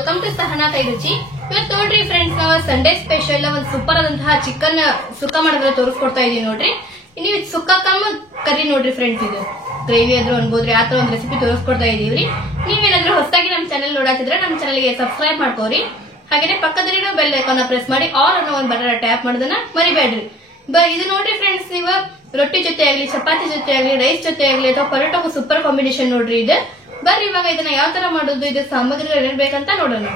Welcome to Sahana ಕೈ ರುಚಿ. ಇವತ್ತು ನೋಡ್ರಿ ಫ್ರೆಂಡ್ಸ್, ನಾವು ಸಂಡೇ ಸ್ಪೆಷಲ್ ಒಂದು ಸೂಪರ್ ಆದಂತಹ ಚಿಕನ್ ಸುಕ್ಕ ಮಾಡೋದ್ರ ತೋರಿಸ್ಕೊಡ್ತಾ ಇದೀವಿ ನೋಡ್ರಿ. ನೀವು ಸುಕ್ಕ ಕಮ್ಮ ಕರಿ ನೋಡ್ರಿ ಫ್ರೆಂಡ್ಸ್, ಇದು ಗ್ರೇವಿ ಆದ್ರೂ ಅನ್ಬೋದ್ರಿ, ಆತರ ಒಂದು ರೆಸಿಪಿ ತೋರಿಸ್ಕೊಡ್ತಾ ಇದೀವ್ರಿ. ನೀವೇನಾದ್ರೂ ಹೊಸದಾಗಿ ನಮ್ ಚಾನೆಲ್ ನೋಡಾತಿದ್ರೆ ನಮ್ ಚಾನೆಲ್ಗೆ ಸಬ್ಸ್ಕ್ರೈಬ್ ಮಾಡ್ಕೋರಿ. ಹಾಗೇನೆ ಪಕ್ಕದಲ್ಲಿರೋ ಬೆಲ್ ಐಕಾನ್ ಪ್ರೆಸ್ ಮಾಡಿ ಆಲ್ ಅನ್ನೋ ಒಂದು ಬಟನ್ ಟ್ಯಾಪ್ ಮಾಡೋದನ್ನ ಮರಿಬೇಡ್ರಿ. ಇದು ನೋಡ್ರಿ ಫ್ರೆಂಡ್ಸ್, ನೀವು ರೊಟ್ಟಿ ಜೊತೆ ಆಗ್ಲಿ, ಚಪಾತಿ ಜೊತೆ ಆಗ್ಲಿ, ರೈಸ್ ಜೊತೆ ಆಗ್ಲಿ ಅಥವಾ ಪರೋಟಗೂ ಸೂಪರ್ ಕಾಂಬಿನೇಷನ್ ನೋಡ್ರಿ ಇದು. ಬರ್ರಿ ಇವಾಗ ಇದನ್ನ ಯಾವ ತರ ಮಾಡೋದು, ಇದು ಸಾಮಗ್ರಿಗಳು ಏನೇನ್ ಬೇಕಂತ ನೋಡೋಣ.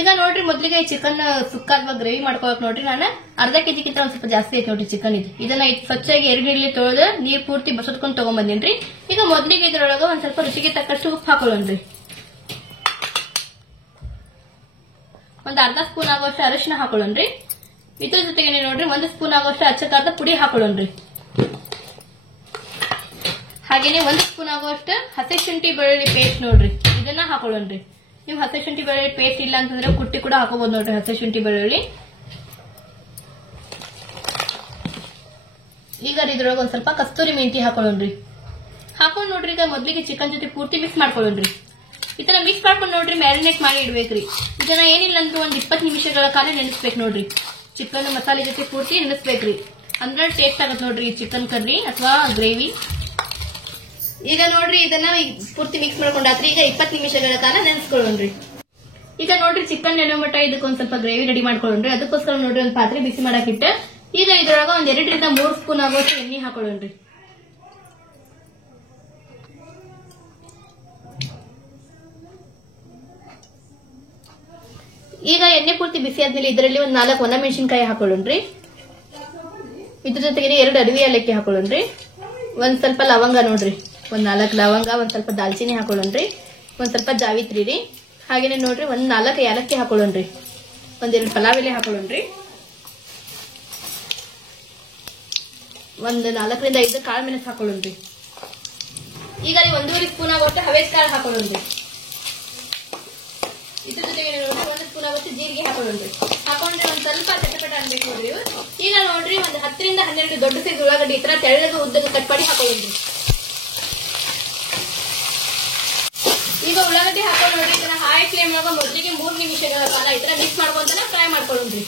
ಈಗ ನೋಡ್ರಿ, ಮೊದ್ಲಿಗೆ ಈ ಚಿಕನ್ ಸುಕ್ಕ ಅಥವಾ ಗ್ರೇವಿ ಮಾಡ್ಕೊಳಕ್ ನೋಡ್ರಿ ನಾನು ಅರ್ಧ ಕೆಜಿಗಿಂತ ಒಂದ್ ಸ್ವಲ್ಪ ಜಾಸ್ತಿ ಐತಿ ನೋಡ್ರಿ ಚಿಕನ್ ಇದು. ಇದನ್ನ ಸ್ವಚ್ಛಾಗಿ ಎರಗಿಡ್ಲಿ ತೊಳೆದು ನೀರ್ ಪೂರ್ತಿ ಬಸದ್ಕೊಂಡ್ ತಗೊಂಡ್ಬಂದಿನ್ರಿ. ಈಗ ಮೊದ್ಲಿಗೆ ಇದ್ರೊಳಗ ಒಂದ್ ಸ್ವಲ್ಪ ರುಚಿಗೆ ತಕ್ಕಷ್ಟು ಉಪ್ಪು ಹಾಕೊಳ್ಳೋಣ್ರಿ. ಒಂದ್ ಅರ್ಧ ಸ್ಪೂನ್ ಆಗುವಷ್ಟು ಅರಿಶಿನ ಹಾಕೊಳ್ಳೋಣ್ರಿ. ಇದ್ರ ಜೊತೆಗೆ ನೋಡ್ರಿ 1 ಸ್ಪೂನ್ ಆಗುವಷ್ಟು ಅಚ್ಚ ಖಾರದ ಪುಡಿ ಹಾಕೊಳ್ಳೋಣ್ರಿ. ಹಾಗೇನೆ 1 ಸ್ಪೂನ್ ಆಗುವಷ್ಟು ಹಸಿ ಶುಂಠಿ ಬೆಳ್ಳುಳ್ಳಿ ಪೇಸ್ಟ್ ನೋಡ್ರಿ, ಇದನ್ನ ಹಾಕೊಳ್ಳೋಣ್ರಿ. ನೀವು ಹಸಿ ಶುಂಠಿ ಬೆಳ್ಳುಳ್ಳಿ ಪೇಸ್ಟ್ ಇಲ್ಲ ಅಂತಂದ್ರೆ ಕುಟ್ಟಿ ಕೂಡ ಹಾಕೋಬಹುದು ನೋಡ್ರಿ ಹಸಿ ಶುಂಠಿ ಬೆಳ್ಳುಳ್ಳಿ. ಈಗ ಇದ್ರೊಳಗೆ ಒಂದ್ ಸ್ವಲ್ಪ ಕಸ್ತೂರಿ ಮೆಂತಿ ಹಾಕೊಳ್ಳೋಣ್ರಿ. ಹಾಕೊಂಡ್ ನೋಡ್ರಿ, ಈಗ ಮೊದ್ಲಿಗೆ ಚಿಕನ್ ಜೊತೆ ಪೂರ್ತಿ ಮಿಕ್ಸ್ ಮಾಡ್ಕೊಳ್ಳೋಣ್ರಿ. ಈ ತರ ಮಿಕ್ಸ್ ಮಾಡ್ಕೊಂಡು ನೋಡ್ರಿ ಮ್ಯಾರಿನೇಟ್ ಮಾಡಿ ಇಡ್ಬೇಕ್ರಿ. ಇದನ್ನ ಏನಿಲ್ಲ ಅಂದ್ರೆ ಒಂದ್ 20 ನಿಮಿಷಗಳ ಕಾಲ ನೆನೆಸ್ಬೇಕು ನೋಡ್ರಿ. ಚಿಕನ್ ಮಸಾಲೆ ಜೊತೆ ಪೂರ್ತಿ ನೆನೆಸ್ಬೇಕ್ರಿ, ಅಂದ್ರೆ ಟೇಸ್ಟ್ ಆಗತ್ ನೋಡ್ರಿ ಚಿಕನ್ ಕರ್ರಿ ಅಥವಾ ಗ್ರೇವಿ. ಈಗ ನೋಡ್ರಿ ಇದನ್ನ ಪೂರ್ತಿ ಮಿಕ್ಸ್ ಮಾಡ್ಕೊಂಡಾತ್ರಿ. ಈಗ 20 ನಿಮಿಷಗಳ ಕಾಲ ನೆನೆಸ್ಕೊಳ್ಳೋಣ್ರಿ. ಈಗ ನೋಡ್ರಿ ಚಿಕನ್ ನೆನೆ ಮಟ್ಟ ಇದಕ್ಕೊಂದ್ ಸ್ವಲ್ಪ ಗ್ರೇವಿ ರೆಡಿ ಮಾಡ್ಕೊಳ್ಳೋಣ್ರಿ. ಅದಕ್ಕೋಸ್ಕರ ನೋಡ್ರಿ ಒಂದ್ ಪಾತ್ರೆ ಬಿಸಿ ಮಾಡಾಕಿಟ್ಟ ಈಗ ಇದ್ರೊಳಗ ಒಂದ್ 2 ರಿಂದ 3 ಸ್ಪೂನ್ ಆಗೋಷ್ಟು ಎಣ್ಣೆ ಹಾಕೊಳ್ಳೋಣ್ರಿ. ಈಗ ಎಣ್ಣೆ ಪೂರ್ತಿ ಬಿಸಿ ಆದ್ಮೇಲೆ ಇದರಲ್ಲಿ ಒಂದ್ 4 ಒಣಮೆಣಸಿನಕಾಯಿ ಹಾಕೊಳ್ಳೋಣ್ರಿ. ಇದ್ರ ಜೊತೆಗೆ 2 ಅಡವಿ ಏಲಕ್ಕಿ ಹಾಕೊಳ್ಳೋಣ್ರಿ. ಒಂದ್ ಸ್ವಲ್ಪ ಲವಂಗ ನೋಡ್ರಿ, ಒಂದ್ 4 ಲವಂಗ, ಒಂದ್ ಸ್ವಲ್ಪ ದಾಲ್ಚಿನ್ನಿ ಹಾಕೊಳ್ಳೋಣ್ರಿ. ಒಂದ್ ಸ್ವಲ್ಪ ಜಾವಿತ್ರಿ ರೀ. ಹಾಗೇನೆ ನೋಡ್ರಿ ಒಂದ್ 4 ಏಲಕ್ಕಿ ಹಾಕೊಳ್ಳೋಣ್ರಿ. ಒಂದ್ 2 ಪಲಾವ್ ಎಲೆ ಹಾಕೊಳ್ಳೋಣ್ರಿ. ಒಂದ್ 4 ರಿಂದ 5 ಕಾಳು ಮೆಣಸು ಹಾಕೊಳ್ಳೋಣ್ರಿ. ಈಗ 1.5 ಸ್ಪೂನ್ ಆಗೋಷ್ಟು ಹವೇಸ್ ಕಾಳು ಹಾಕೊಳ್ಳೋಣ್ರಿ. ಇದ್ರ ಜೊತೆಗೆ ನೋಡ್ರಿ 1 ಸ್ಪೂನ್ ಆಗೋಷ್ಟು ಜೀರಿಗೆ ಹಾಕೊಳ್ಳೋಣ್ರಿ. ಹಾಕೊಂಡ್ರೆ ಒಂದ್ ಸ್ವಲ್ಪ ಚಟಪಟ ಅನ್ಬೇಕು ನೋಡ್ರಿ. ಈಗ ನೋಡ್ರಿ ಒಂದ್ 10 ರಿಂದ 12 ದೊಡ್ಡ ಸೈಜ್ ಉಳ್ಳಾಗಡ್ಡಿ ಈ ತರ ತೆಳ್ಳಗ ಉದ್ದಕ್ಕೆ ಕಟ್ ಮಾಡಿ ಹಾಕೊಳ್ಳೋಣ್ರಿ. ಈಗ ಉಳ್ಳಾಗಡ್ಡಿ ಹಾಕೊಂಡು ನೋಡ್ರಿ ಇದನ್ನ ಹೈ ಫ್ಲೇಮ್ ಒಳಗ ಮೊದಲಿಗೆ 3 ನಿಮಿಷಗಳ ಕಾಲ ಈ ತರ ಮಿಕ್ಸ್ ಮಾಡ್ಕೊಂತಾನೆ ಫ್ರೈ ಮಾಡ್ಕೊಳ್ಳೋಣ್ರಿ.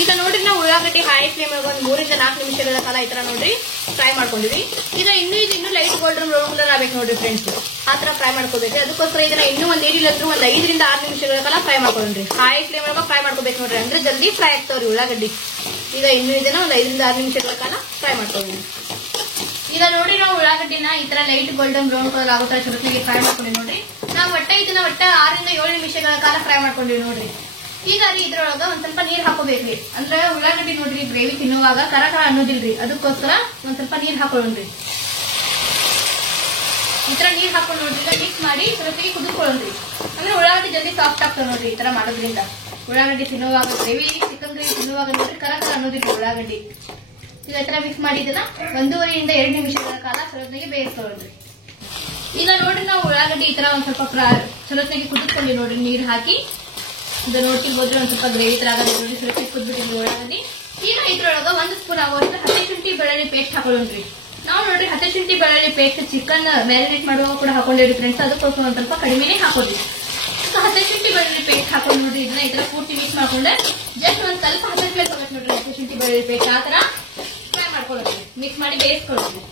ಈಗ ನೋಡ್ರಿ ನಾವು ಉಳ್ಳಾಗಡ್ಡಿ ಹೈ ಫ್ಲೇಮ್ ಒಳಗ ಒಂದ್ 3 ರಿಂದ 4 ನಿಮಿಷಗಳ ಕಾಲ ಈ ತರ ನೋಡ್ರಿ ಫ್ರೈ ಮಾಡ್ಕೊಂಡಿವಿ. ಈಗ ಇನ್ನೂ ಲೈಟ್ ಗೋಲ್ಡನ್ ಬ್ರೌನ್ ಕಲರ್ ಆಗ್ಬೇಕು ನೋಡ್ರಿ ಫ್ರೆಂಡ್ಸ್, ಆ ತರ ಫ್ರೈ ಮಾಡ್ಕೋಬೇಕು. ಅದಕ್ಕೋಸ್ಕರ ಇದನ್ನ ಇನ್ನೂ ಒಂದ್ ಏನಿಲ್ಲ ಅಂದ್ರೂ ಒಂದ್ 5 ರಿಂದ 6 ನಿಮಿಷಗಳ ಕಾಲ ಫ್ರೈ ಮಾಡ್ಕೊಳ್ಳೋಣ್ರಿ. ಹೈ ಫ್ಲೇಮ್ ಒಳಗ ಫ್ರೈ ಮಾಡ್ಕೋಬೇಕು ನೋಡ್ರಿ, ಅಂದ್ರೆ ಜಲ್ದಿ ಫ್ರೈ ಆಗ್ತಾವ್ರಿ ಉಳ್ಳಾಗಡ್ಡಿ. ಈಗ ಇನ್ನೂ ಇದನ್ನ ಒಂದ್ 5 ರಿಂದ 6 ನಿಮಿಷಗಳ ಕಾಲ ಫ್ರೈ ಮಾಡ್ಕೊಳ್ಳೋಣ. ಈಗ ನೋಡಿ ನಾವು ಉಳ್ಳಾಗಡ್ಡಿನ ಈ ತರ ಲೈಟ್ ಗೋಲ್ಡನ್ ಬ್ರೌನ್ ಕಲರ್ ಆಗೋ ತರ ಚುರುಕಿಗೆ ಫ್ರೈ ಮಾಡ್ಕೊಂಡಿವಿ ನೋಡ್ರಿ. ನಾವು ಇದನ್ನ 6 ರಿಂದ 7 ನಿಮಿಷಗಳ ಕಾಲ ಫ್ರೈ ಮಾಡ್ಕೊಂಡಿವಿ ನೋಡ್ರಿ. ಈಗ ಇದ್ರೊಳಗ ಒಂದ್ ಸ್ವಲ್ಪ ನೀರ್ ಹಾಕೋಬೇಕ್ರಿ, ಅಂದ್ರೆ ಉಳ್ಳಾಗಡ್ಡಿ ನೋಡ್ರಿ ಗ್ರೇವಿ ತಿನ್ನುವಾಗ ಕರ ಅನ್ನೋದಿಲ್ರಿ, ಅದಕ್ಕೋಸ್ಕರ ಒಂದ್ ಸ್ವಲ್ಪ ನೀರ್ ಹಾಕೊಳ್ಳೋಣ್ರಿ. ಈ ತರ ನೀರ್ ಹಾಕೊಂಡು ನೋಡ್ರಿ ಈಗ ಮಿಕ್ಸ್ ಮಾಡಿ ಚುರುಕಿಗೆ ಕುದಿಸ್ಕೊಳ್ಳೋಣ್ರಿ. ಅಂದ್ರೆ ಉಳ್ಳಾಗಡ್ಡಿ ಜಲ್ದಿ ಸಾಫ್ಟ್ ಆಗ್ತದೆ ನೋಡ್ರಿ ಈ ತರ ಮಾಡೋದ್ರಿಂದ. ಉಳ್ಳಾಗಡ್ಡಿ ತಿನ್ನುವಾಗ ಗ್ರೇವಿ, ಚಿಕನ್ ಗ್ರೇವಿ ತಿನ್ನುವಾಗ ನೋಡ್ರಿ ಕರ ಅನ್ನೋದಿಲ್ರಿ ಉಳ್ಳಾಗಡ್ಡಿ. ಈಗ ಈ ತರ ಮಿಕ್ಸ್ ಮಾಡಿ ಇದನ್ನ 1.5 ರಿಂದ 2 ನಿಮಿಷಗಳ ಕಾಲ ಚಲೋತ್ನಾಗೆ ಬೇಯಿಸ್ಕೊಳ್ಳೋಣ್ರಿ. ಈಗ ನೋಡ್ರಿ ನಾವು ಉಳ್ಳಾಗಡ್ಡಿ ಈ ತರ ಒಂದ್ ಸ್ವಲ್ಪ ಚಲೋತ್ನಾಗೆ ಕುದಿಸ್ಕೊಂಡಿ ನೋಡ್ರಿ ನೀರ್ ಹಾಕಿ. ಇದು ನೋಡ್ತಿರ್ಬೋದ್ರಿ ಒಂದ್ ಸ್ವಲ್ಪ ಗ್ರೇವಿ ತರ ಆಗೋದು ನೋಡ್ರಿ, ಚಲೋತ್ನಾಗೆ ಕುದ್ಬಿಟ್ಟಿದ್ವಿ ಉಳ್ಳಾಗಡ್ಡಿ. ಈಗ ಇದ್ರೊಳಗ 1 ಸ್ಪೂನ್ ಆಗುವಷ್ಟು ಹಸಿ ಶುಂಠಿ ಬೆಳ್ಳುಳ್ಳಿ ಪೇಸ್ಟ್ ಹಾಕೊಳ್ಳೋಣ್ರಿ. ನಾವು ನೋಡ್ರಿ ಹಸಿ ಶುಂಠಿ ಬೆಳ್ಳುಳ್ಳಿ ಪೇಸ್ಟ್ ಚಿಕನ್ ಮ್ಯಾರಿನೇಟ್ ಮಾಡುವಾಗ ಕೂಡ ಹಾಕೊಂಡಿರಿ ಫ್ರೆಂಡ್ಸ್, ಅದಕ್ಕೋಸ್ಕರ ಒಂದ್ ಸ್ವಲ್ಪ ಕಡಿಮೆನೆ ಹಾಕೋರಿ. ಹಸಿ ಶುಂಠಿ ಬೆಳ್ಳುಳ್ಳಿ ಪೇಸ್ಟ್ ಹಾಕೊಂಡು ನೋಡ್ರಿ ಇದನ್ನ ಈ ತರ ಪೂರ್ತಿ ಮಿಕ್ಸ್ ಮಾಡ್ಕೊಂಡ್ರೆ ಜಸ್ಟ್ ಒಂದ್ ಸ್ವಲ್ಪ ಹಸಿ ಪ್ಲೇಸ್ ಹೋಗುತ್ತೆ ನೋಡ್ರಿ ಹಸಿ ಶುಂಠಿ ಬೆಳ್ಳುಳ್ಳಿ ಪೇಸ್ಟ್. ಆ ತರ ಫ್ರೈ ಮಾಡ್ಕೊಳ್ಳೋದು, ಮಿಕ್ಸ್ ಮಾಡಿ ಬೇಯಿಸ್ಕೊಳ್ಳೋದು.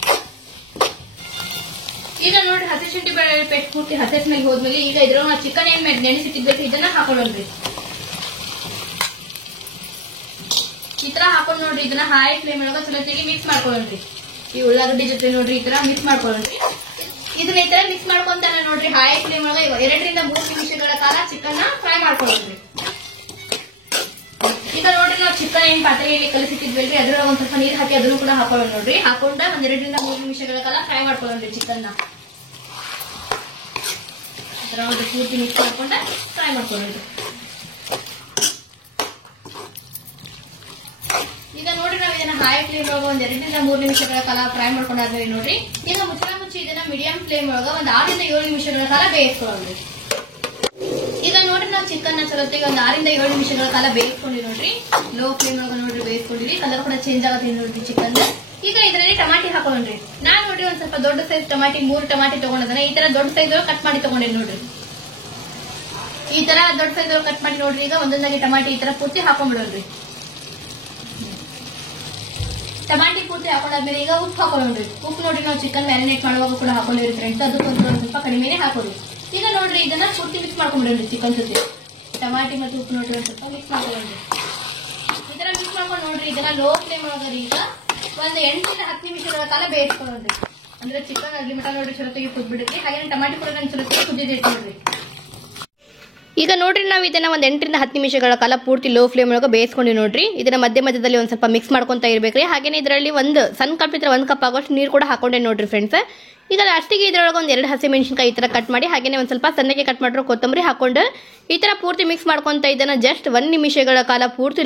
ಈಗ ನೋಡ್ರಿ ಹಸಿ ಶುಂಠಿ ಬೆಳ್ಳುಳ್ಳಿ ಪೇಸ್ಟ್ ಪೂರ್ತಿ ಹಸಿ ಸ್ಮೆಲ್ ಹೋದ್ಮೇಲೆ ಈಗ ಇದ್ರೊಳಗೆ ಚಿಕನ್ ಏನ್ ನೆನೆಸಿಟ್ಟಿದ್ಬೇಕು ಇದನ್ನ ಹಾಕೊಳ್ಳೋಣ್ರಿ. ಈ ತರ ಹಾಕೊಂಡ್ ನೋಡ್ರಿ ಇದನ್ನ ಹೈ ಫ್ಲೇಮ್ ಒಳಗ ಚಲೋತ್ತಿಗೆ ಮಿಕ್ಸ್ ಮಾಡ್ಕೊಳ್ಳೋಣ್ರಿ. ಈ ಉಳ್ಳಾಗಡ್ಡಿ ಜೊತೆ ನೋಡ್ರಿ ಈ ತರ ಮಿಕ್ಸ್ ಮಾಡ್ಕೊಳ್ಳೋಣ್ರಿ. ಇದನ್ನ ಈ ತರ ಮಿಕ್ಸ್ ಮಾಡ್ಕೊಂತಾನೆ ನೋಡ್ರಿ ಹೈ ಫ್ಲೇಮ್ ಒಳಗ 2 ರಿಂದ 3 ನಿಮಿಷಗಳ ಕಾಲ ಚಿಕನ್ ಫ್ರೈ ಮಾಡ್ಕೊಳ್ಳೋಣ್ರಿ. ಈಗ ನೋಡ್ರಿ ನಾವು ಚಿಕನ್ ಏನ್ ಪಾತ್ರೆಯಲ್ಲಿ ಕಲಿಸಿಟ್ಟಿದ್ವಲ್ರಿ ಅದ್ರೊಳಗ ಒಂದ್ ಸ್ವಲ್ಪ ನೀರ್ ಹಾಕಿ ಅದನ್ನು ಕೂಡ ಹಾಕೊಳ್ಳೋಣ ನೋಡ್ರಿ. ಹಾಕೊಂಡ ಒಂದ್ 2 ರಿಂದ 3 ನಿಮಿಷಗಳ ಕಾಲ ಫ್ರೈ ಮಾಡ್ಕೊಳ್ಳೋಣ್ರಿ ಚಿಕನ್ ನ. ಪೂರ್ತಿ ಮಿಕ್ಸ್ ಮಾಡ್ಕೊಂಡ ಫ್ರೈ ಮಾಡ್ಕೊಳ್ಳೋಣ್ರಿ. ಈಗ ನೋಡ್ರಿ ನಾವ್ ಇದನ್ನ ಹೈ ಫ್ಲೇಮ್ ಒಳಗ ಒಂದ್ 2 ರಿಂದ 3 ನಿಮಿಷಗಳ ಕಾಲ ಫ್ರೈ ಮಾಡ್ಕೊಂಡಾದ್ಮೇಲೆ ನೋಡ್ರಿ ಈಗ ಮುಚ್ಚಿ ಇದನ್ನ ಮೀಡಿಯಂ ಫ್ಲೇಮ್ ಒಳಗ ಒಂದ್ 6 ರಿಂದ 7 ನಿಮಿಷಗಳ ಕಾಲ ಬೇಯಿಸ್ಕೊಳ್ಳೋಣ್ರಿ. ಈಗ ನೋಡ್ರಿ ನಾವು ಚಿಕನ್ ಚಲೋತ್ತಿಗೆ ಒಂದ್ 6 ರಿಂದ 7 ನಿಮಿಷಗಳ ಕಾಲ ಬೇಯಿಸ್ಕೊಂಡಿ ನೋಡ್ರಿ. ಲೋ ಫ್ಲೇಮ್ ಒಳಗ ನೋಡ್ರಿ ಬೇಯಿಸ್ಕೊಂಡಿರಿ, ಕಲರ್ ಕೂಡ ಚೇಂಜ್ ಆಗತ್ತೆ ನೋಡ್ರಿ ಚಿಕನ್. ಈಗ ಇದರಲ್ಲಿ ಟಮಾಟಿ ಹಾಕೊಳ್ಳೋಣ್ರಿ. ನಾನ್ ನೋಡ್ರಿ ಒಂದ್ ಸ್ವಲ್ಪ ದೊಡ್ಡ ಸೈಜ್ ಟಮಾಟಿ 3 ಟಮಾಟಿ ತಗೊಂಡಿದ್ದಾನೆ. ಈ ತರ ದೊಡ್ಡ ಸೈಜ್ ಕಟ್ ಮಾಡಿ ತಗೊಂಡಿನಿ ನೋಡ್ರಿ. ಈ ತರ ದೊಡ್ಡ ಸೈಜ್ ಕಟ್ ಮಾಡಿ ನೋಡ್ರಿ. ಈಗ ಒಂದೊಂದಾಗಿ ಟಮಾಟಿ ಈ ತರ ಪೂರ್ತಿ ಹಾಕೊಂಡ್ಬಿಡೋದ್ರಿ. ಟಮಾಟಿ ಪೂರ್ತಿ ಹಾಕೊಂಡಾದ್ಮೇಲೆ ಈಗ ಉಪ್ಪು ಹಾಕೊಂಡ್ರಿ. ಉಪ್ಪು ನೋಡ್ರಿ ನಾವು ಚಿಕನ್ ಮ್ಯಾರಿನೇಟ್ ಮಾಡುವಾಗ ಕೂಡ ಹಾಕೊಂಡಿರಿ ಫ್ರೆಂಡ್ಸ್, ಅದು ಸ್ವಲ್ಪ ಕಡಿಮೆನೆ ಹಾಕೋರಿ. ಈಗ ನೋಡ್ರಿ ಇದನ್ನ ಪೂರ್ತಿ ಮಿಕ್ಸ್ ಮಾಡ್ಕೊಂಡ್ಬಿಡ್ರಿ ಚಿಕನ್ ಜೊತೆ. ಟಮಾಟಿ ಮತ್ತು ಉಪ್ಪು ನೋಡ್ರಿ ಸ್ವಲ್ಪ ಮಿಕ್ಸ್ ಮಾಡ್ಕೊಂಡ್ರಿ. ಈ ತರ ಮಿಕ್ಸ್ ಮಾಡ್ಕೊಂಡು ನೋಡ್ರಿ ಇದನ್ನ ಲೋ ಫ್ಲೇಮ್ ಒಳಗ್ರಿ ಈಗ ಒಂದು 8 ರಿಂದ 10 ನಿಮಿಷಗಳ ಕಾಲ ಬೇಯಿಸ್ಕೊಳ್ಳೋದ್ರಿ. ಅಂದ್ರೆ ಚಿಕನ್ ಅಲ್ಲಿ ಮಟ ನೋಡ್ರಿ ಚಲೋತ್ತಾಗಿ ಕುದ್ಬಿಡುತ್ತೆ. ಹಾಗೆ ಟಮಾಟಿ ಕೂಡ ನಾನು ಚಲೋತ್ತಾಗಿ ಕುದಿದಿಟ್ಟು ನೋಡ್ರಿ. ಈಗ ನೋಡ್ರಿ ನಾವು ಇದನ್ನ ಒಂದು 8 ರಿಂದ 10 ನಿಮಿಷಗಳ ಕಾಲ ಪೂರ್ತಿ ಲೋ ಫ್ಲೇಮ್ ಒಳಗೆ ಬೇಯಿಸ್ಕೊಂಡು ನೋಡ್ರಿ. ಇದನ್ನ ಮಧ್ಯ ಮಧ್ಯದಲ್ಲಿ ಒಂದ್ ಸ್ವಲ್ಪ ಮಿಕ್ಸ್ ಮಾಡ್ಕೊಂತ ಇರ್ಬೇಕ್ರಿ. ಹಾಗೇನೆ ಇದರಲ್ಲಿ ಒಂದು ಸಣ್ಣ ಕಪ್ ಇದ್ರೆ 1 ಕಪ್ ಆಗೋಷ್ಟು ನೀರು ಕೂಡ ಹಾಕೊಂಡೆ ನೋಡ್ರಿ ಫ್ರೆಂಡ್ಸ್. ಈಗ ಲಾಸ್ಟಿಗೆ ಇದ್ರೊಳಗೆ ಒಂದು 2 ಹಸಿಮೆಣಸಿನಕಾಯಿ ಈ ತರ ಕಟ್ ಮಾಡಿ ಹಾಗೇನೆ ಒಂದ್ ಸ್ವಲ್ಪ ಸಣ್ಣಗೆ ಕಟ್ ಮಾಡಿರೋ ಕೊತ್ತಂಬರಿ ಹಾಕೊಂಡು ಈ ತರ ಪೂರ್ತಿ ಮಿಕ್ಸ್ ಮಾಡ್ಕೊಂತ ಇದನ್ನ ಜಸ್ಟ್ 1 ನಿಮಿಷಗಳ ಕಾಲ ಪೂರ್ತಿ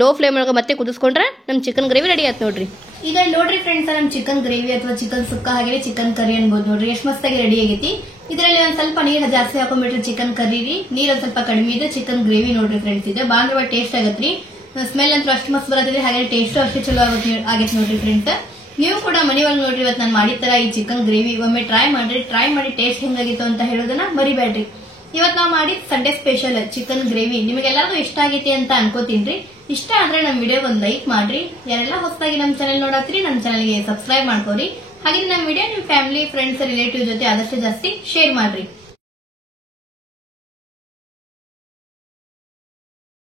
ಲೋ ಫ್ಲೇಮ್ ಒಳಗೆ ಮತ್ತೆ ಕುದಿಸ್ಕೊಂಡ್ರೆ ನಮ್ ಚಿಕನ್ ಗ್ರೇವಿ ರೆಡಿ ಆಯ್ತು ನೋಡ್ರಿ. ಈಗ ನೋಡ್ರಿ ಫ್ರೆಂಡ್ಸ್ ನಮ್ ಚಿಕನ್ ಗ್ರೇವಿ ಅಥವಾ ಚಿಕನ್ ಸುಕ್ಕ ಹಾಗೆ ಚಿಕನ್ ಕರಿ ಅನ್ಬೋದು ನೋಡ್ರಿ. ಎಷ್ಟು ಮಸ್ತಾಗಿ ರೆಡಿ ಆಗೈತಿ. ಇದರಲ್ಲಿ ಒಂದ್ ಸ್ವಲ್ಪ ನೀರ್ ಜಾಸ್ತಿ ಹಾಕೊಂಡ್ಬಿಟ್ರೆ ಚಿಕನ್ ಕರಿ ರೀ, ನೀರ್ ಒಂದ್ ಸ್ವಲ್ಪ ಕಡಿಮೆ ಇದೆ. ಚಿಕನ್ ಗ್ರೇವಿ ನೋಡ್ರಿ ಫ್ರೆಂಡ್ಸ್ ಇದೆ ಬಾಂದ್ರ ಟೇಸ್ಟ್ ಆಗತ್ರಿ. ಸ್ಮೆಲ್ ಅಂತೂ ಅಷ್ಟು ಮಸ್ತ್ ಬರತ್ತಿದೆ, ಹಾಗೆ ಟೇಸ್ಟ್ ಅಷ್ಟೇ ಚಲೋ ಆಗೈತೆ ನೋಡ್ರಿ ಫ್ರೆಂಡ್ಸ್. ನೀವು ಕೂಡ ಮನೆಯೊಳಗೆ ನೋಡ್ರಿ ಇವತ್ತು ನಾನು ಮಾಡಿದ ತರ ಈ ಚಿಕನ್ ಗ್ರೇವಿ ಒಮ್ಮೆ ಟ್ರೈ ಮಾಡ್ರಿ. ಟ್ರೈ ಮಾಡಿ ಟೇಸ್ಟ್ ಹೆಂಗಾಗಿತ್ತು ಅಂತ ಹೇಳೋದನ್ನ ಮರಿಬೇಡ್ರಿ. ಇವತ್ತು ನಾವು ಮಾಡಿದ ಸಂಡೇ ಸ್ಪೆಷಲ್ ಚಿಕನ್ ಗ್ರೇವಿ ನಿಮಗೆಲ್ಲರಿಗೂ ಇಷ್ಟ ಆಗೈತಿ ಅಂತ ಅನ್ಕೋತೀನಿ. ಇಷ್ಟ ಆದ್ರೆ ನಮ್ಮ ವಿಡಿಯೋ ಒಂದು ಲೈಕ್ ಮಾಡ್ರಿ. ಯಾರೆಲ್ಲ ಹೊಸದಾಗಿ ನಮ್ಮ ಚಾನೆಲ್ ನೋಡತ್ರಿ ನಮ್ಮ ಚಾನೆಲ್ಗೆ ಸಬ್ಸ್ಕ್ರೈಬ್ ಮಾಡ್ಕೋರಿ. ಹಾಗೆ ನಮ್ಮ ವಿಡಿಯೋ ನಿಮ್ಮ ಫ್ಯಾಮಿಲಿ ಫ್ರೆಂಡ್ಸ್ ರಿಲೇಟಿವ್ ಜೊತೆ ಆದಷ್ಟು ಜಾಸ್ತಿ ಶೇರ್ ಮಾಡ್ರಿ.